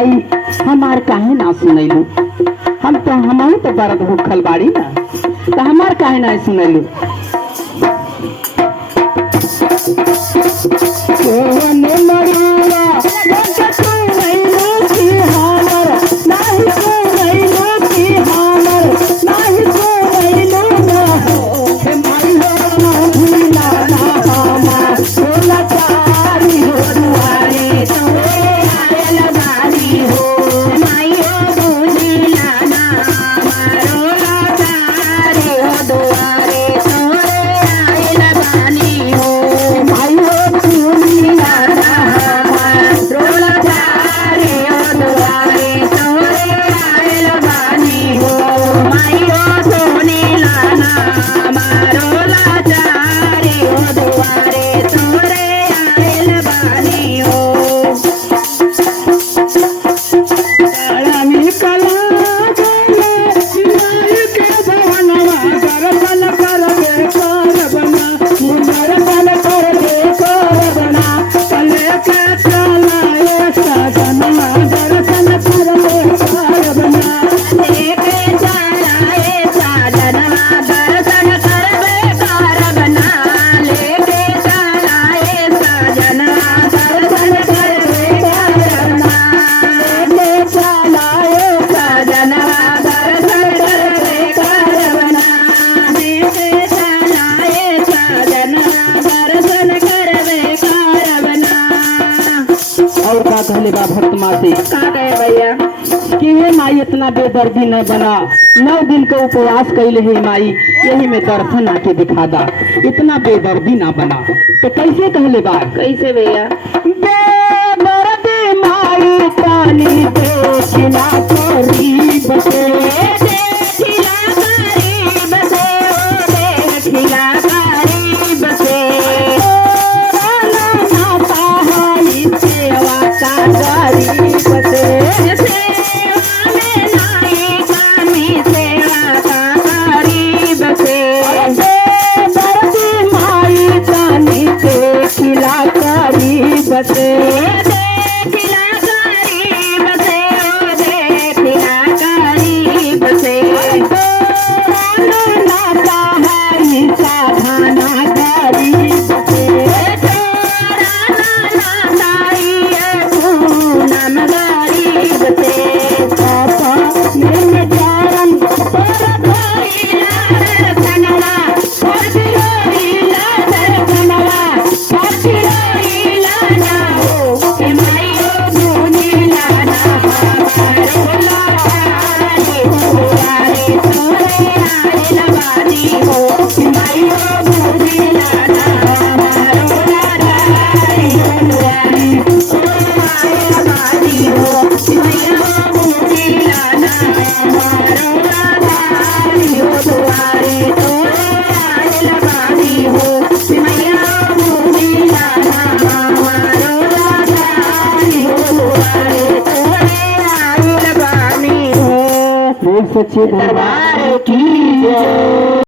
माई हमार काहे ना सुनैलू। हम तो दर्द भूखल बाड़ी ना, तो हमार काहे ना सुनैलू। और का कहले बा भक्त माँ से का कहे भैया कि हे माई इतना बेदर्दी न बना, 9 दिन का उपवास कैले हे माई, यही में दर्शन आके दिखा दा, इतना बेदर्दी ना बना। तो कैसे कहले बा, कैसे भैया बेदर्दी माई काली देखिला करीब से, देखिला करीब से, देखिला करीब से, गरीब से सेवा में नाई कमी, सेवा का करीब से, बेदर्दी माई काली देखिला करीब से, देखिला करीब से, देखिला करीब से, नाता है साधना गरीब से, सच्चे दरबार की जय।